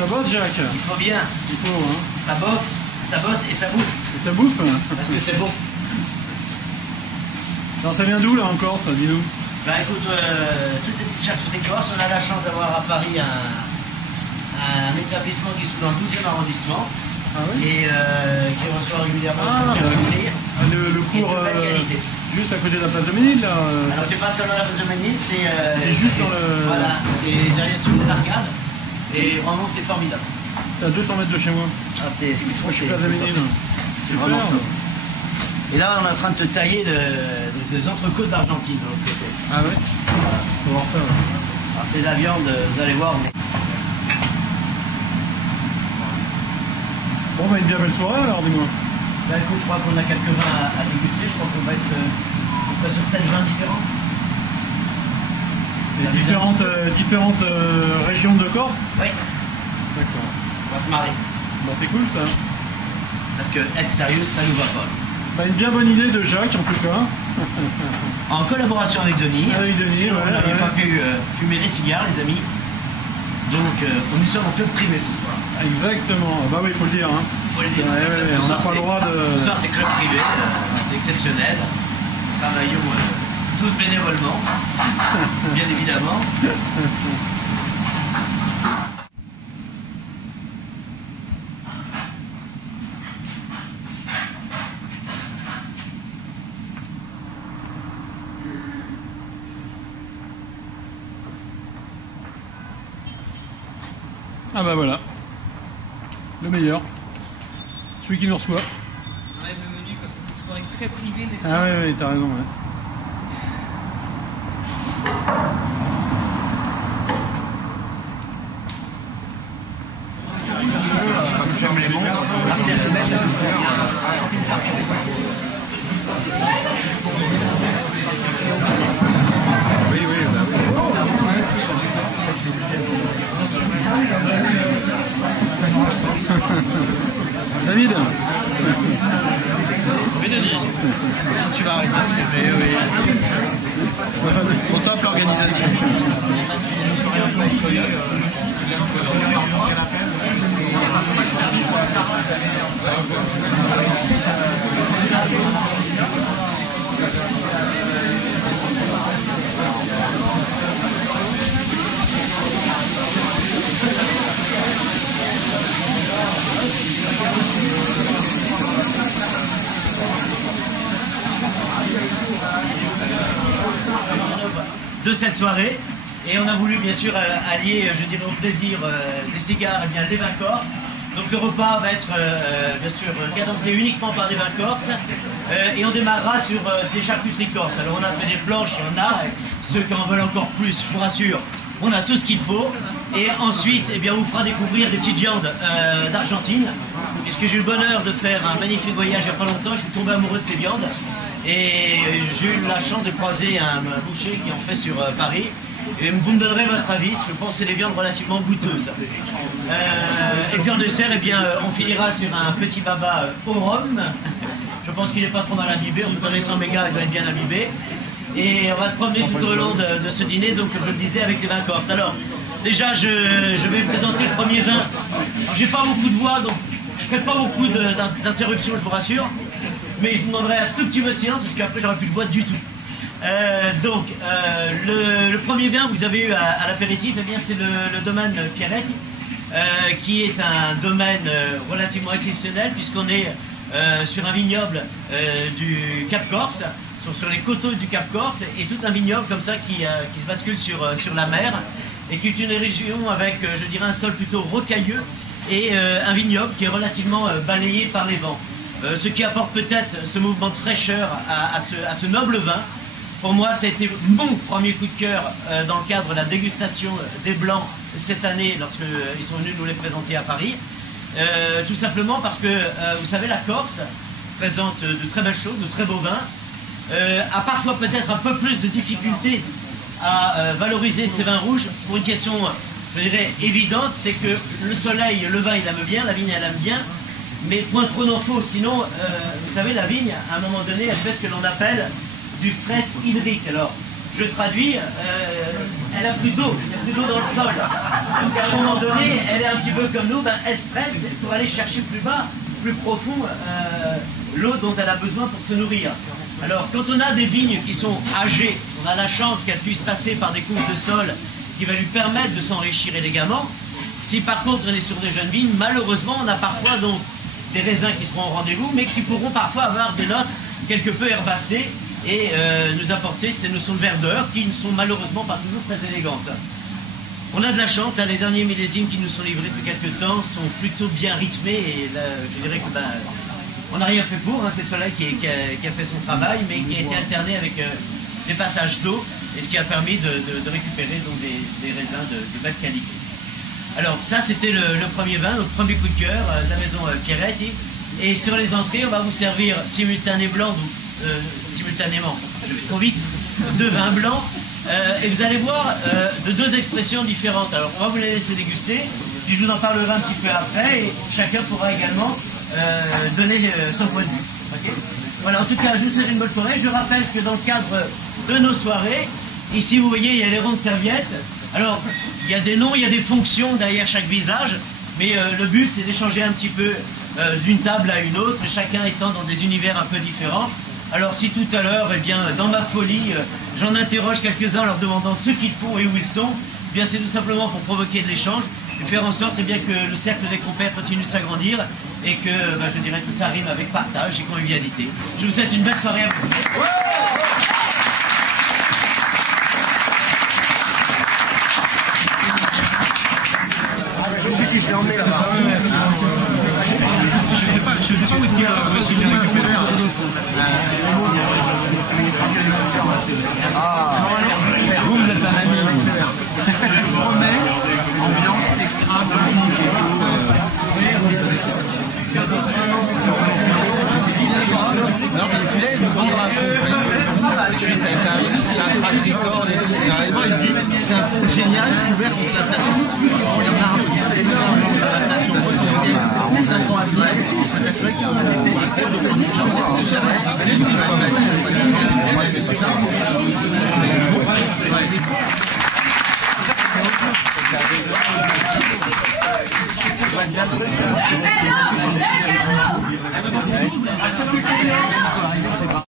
Ça bosse, Jacques? Il faut bien. Il faut, hein. Ça bosse et ça bouffe. Et ça bouffe? Parce que c'est bon. Alors ça vient d'où là encore, ça, dis-nous? Bah écoute, toutes les petites charcuteries corse, on a la chance d'avoir à Paris un établissement qui se trouve dans le 12e arrondissement. Ah oui? Et qui reçoit régulièrement le cours juste à côté de la place de Ménil là. Alors c'est pas seulement la place de Ménil, c'est juste dans le... Voilà, c'est derrière sur les arcades. Et vraiment c'est formidable. C'est à 200 mètres de chez moi. Ah, je suis place de Ménil. C'est vraiment top. Et là on est en train de te tailler des entrecôtes d'Argentine de l'autre côté. Ah ouais? Faut voir ça. Ouais. Alors c'est de la viande, vous allez voir. Mais... Bon bah une bien belle soirée alors, dis-moi. Bah écoute, je crois qu'on a quelques vins à déguster, je crois qu'on va être sur 7 vins différents. Et différentes régions de Corse? Oui. D'accord. On va se marrer. Bah c'est cool ça. Parce que être sérieux, ça nous va pas. Bah une bien bonne idée de Jacques en tout cas. En collaboration avec Denis. Avec Denis, sinon, on n'avait pas pu fumer les cigares, les amis. Donc nous sommes en club privé ce soir. Exactement, bah oui, il faut le dire. Hein. Faut le dire. On n'a pas le droit de... Ce soir c'est club privé, c'est exceptionnel. Nous travaillons tous bénévolement, bien évidemment. Ah bah voilà, le meilleur, celui qui nous reçoit. On enlève le menu comme c'est une soirée très privée, n'est-ce Ah pas? oui, t'as raison. Ouais. Comme j'aime les montres, Oui, bah oui. David. Oui Denis, tu vas arrêter de filmer, oui. Au top l'organisation. de cette soirée. Et on a voulu bien sûr allier, je dirais, au plaisir des cigares et bien les vins corses. Donc le repas va être bien sûr cadencé uniquement par des vins corses. Et on démarrera sur des charcuteries corses. Alors on a fait des planches, il y en a. Ceux qui en veulent encore plus, je vous rassure, on a tout ce qu'il faut. Et ensuite, eh bien, on vous fera découvrir des petites viandes d'Argentine. Puisque j'ai eu le bonheur de faire un magnifique voyage il n'y a pas longtemps, je suis tombé amoureux de ces viandes. Et j'ai eu la chance de croiser un boucher qui en fait sur Paris. Et vous me donnerez votre avis, je pense que c'est des viandes relativement goûteuses. Et puis en dessert, eh bien, on finira sur un petit baba au rhum. Je pense qu'il n'est pas trop mal imbibé, on me connaissant mes gars, il doit être bien imbibé. Et on va se promener tout au long de ce dîner, donc comme je le disais, avec les vins corses. Alors, déjà, je vais vous présenter le premier vin. J'ai pas beaucoup de voix, donc je ne ferai pas beaucoup d'interruptions, je vous rassure. Mais je vous demanderai un tout petit peu de silence, parce qu'après, j'aurai plus de voix du tout. Le premier vin que vous avez eu à l'apéritif, eh bien, c'est le domaine Pierrette, qui est un domaine relativement exceptionnel, puisqu'on est sur un vignoble du Cap Corse, sur les coteaux du Cap Corse, et tout un vignoble comme ça qui se bascule sur la mer, et qui est une région avec, je dirais, un sol plutôt rocailleux, et un vignoble qui est relativement balayé par les vents. Ce qui apporte peut-être ce mouvement de fraîcheur à ce noble vin. Pour moi, ça a été mon premier coup de cœur dans le cadre de la dégustation des Blancs cette année, lorsqu'ils sont venus nous les présenter à Paris. Tout simplement parce que, vous savez, la Corse présente de très belles choses, de très beaux vins, a parfois peut-être un peu plus de difficulté à valoriser ces vins rouges pour une question, je dirais, évidente, c'est que le soleil, le vin, il aime bien, la vigne, elle aime bien, mais point trop n'en faut, sinon, vous savez, la vigne, à un moment donné, elle fait ce que l'on appelle du stress hydrique. Alors, je traduis, elle a plus d'eau, il y a plus d'eau dans le sol. Donc à un moment donné, elle est un petit peu comme nous, elle stresse pour aller chercher plus bas, plus profond, l'eau dont elle a besoin pour se nourrir. Alors quand on a des vignes qui sont âgées, on a la chance qu'elles puissent passer par des couches de sol qui va lui permettre de s'enrichir élégamment. Si par contre on est sur des jeunes vignes, malheureusement on a parfois donc des raisins qui seront au rendez-vous, mais qui pourront parfois avoir des notes quelque peu herbacées et nous apporter ces notions de verdeur qui ne sont malheureusement pas toujours très élégantes. On a de la chance, là, les derniers millésimes qui nous sont livrés depuis quelques temps sont plutôt bien rythmés et là, je dirais que on n'a rien fait pour, hein, c'est le soleil qui a fait son travail, mais qui a été alterné avec des passages d'eau, et ce qui a permis de récupérer donc, des raisins de belle qualité. Alors ça c'était le premier vin, notre premier coup de cœur de la maison Pierretti. Et sur les entrées, on va vous servir simultanément, je vais trop vite, 2 vins blancs. Et vous allez voir de 2 expressions différentes. Alors on va vous les laisser déguster, puis je vous en parlerai un petit peu après, et chacun pourra également donner son point de vue. Okay, voilà, en tout cas, je vous souhaite une bonne soirée. Je rappelle que dans le cadre de nos soirées, ici vous voyez, il y a les rondes serviettes. Alors, il y a des noms, il y a des fonctions derrière chaque visage, mais le but c'est d'échanger un petit peu d'une table à une autre, chacun étant dans des univers un peu différents. Alors si tout à l'heure, eh bien, dans ma folie, j'en interroge quelques-uns en leur demandant ce qu'ils font et où ils sont, eh bien c'est tout simplement pour provoquer de l'échange et faire en sorte eh bien, que le cercle des compères continue de s'agrandir et que, je dirais, tout ça rime avec partage et convivialité. Je vous souhaite une belle soirée à vous tous. Je l'ai emmené là-bas. Je sais pas où est-ce qu'il a récupéré ça. Vous êtes un ami. Je promets, ambiance extra Non, mais il voulait nous vendre un fond. C'est un track record. Il dit c'est un fond génial couvert contre l'inflation. On a enregistré l'inflation potentielle pour 5 ans à venir. Je t'assure qu'on a été j'en sais jamais. Moi, c'est pas ça.